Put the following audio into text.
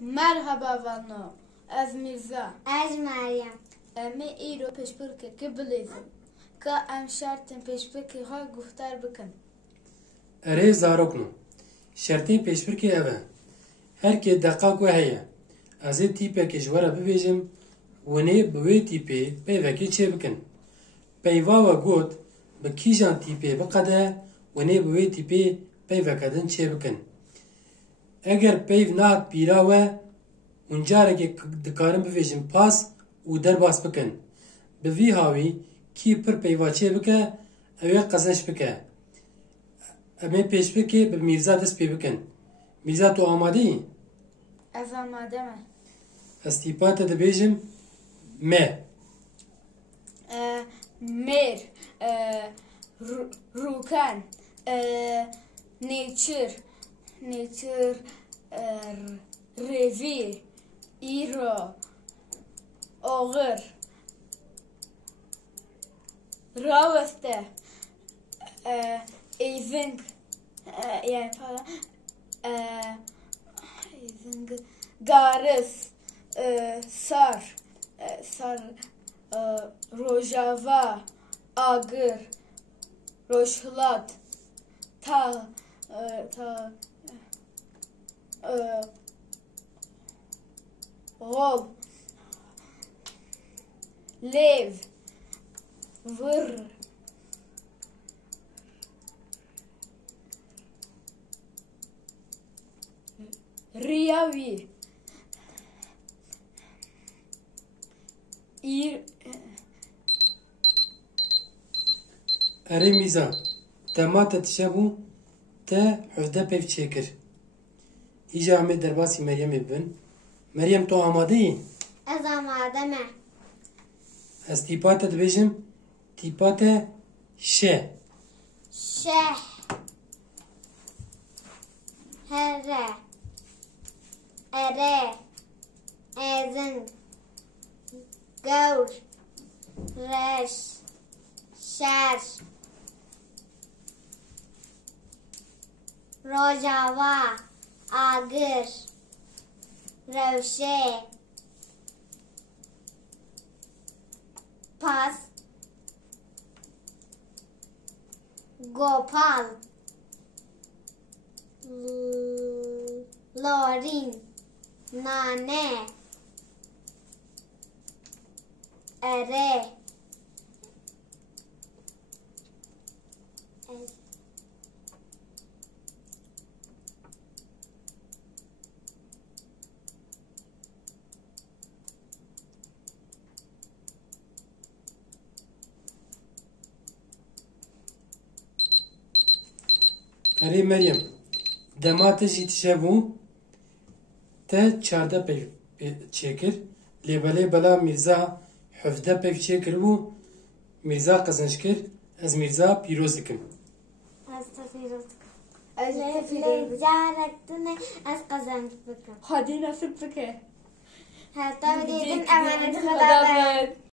Merhaba Vano. Ez Mirza. Ez Meryem. Em ê îro pêşbirkekê bilêzin. Ka em şertên pêşbirkê xwe guhdar bikin. Erê zarokno. Şertên pêşbirkê ev e. Herkê deqa ku heye. Ez ê tîpekê ji we re bibêjim, hûnê bi wê tîpê peyvekê çê bikin. Peyva we got bi kîjan tîpê biqede, hûnê bi wê tîpê peyveke din çê bikin. Eger peyv nehat pîra we, hûn carekê dikarin bibêjin pas û derbas bikin. Bi vî hawî kî pir peyva çê bike, ew ê qezenç bike. Em ê pêşbirkê bi Mîrza dest pê bikin. Mîrza tu amade yî? Ez amade me. Ez tîpa te dibêjim me. Mêr. Rûken. Nêçir. Rêvî. Îro. Oğir. Raweste. Êzing. Yani pardon. Êzing. Garis. Sar. Rojava. Agir. Rojhilat. Gol. Lev. Vır. Riyavi. Erê Mîrza, dema te tişebû te hevde peyv çêkir. Îja em ê derbasî Meryemê bibin. Meryem tu amade yî? Ez amade me. Ez tîpa te dibêjim, tîpa te şe. Şeh. Here. Ere. Ezin. Gevr. Reş. Şer. Rojava. Agir. Revşe. Pas. Gopal. Lorin. Nane. Ere. Erê Meryem, dema te jî tişebû te çarde peyv çêkir. Lêbelê bela Mîrza hevde peyv çêkiribû, Mîrza qezenç kir. Ez Mîrza pîroz dikim. Ez te firoz. Ez Carektine ez kazanç bikim. Hadi nasip bike. Hatta bir dedim emanet Xedamet.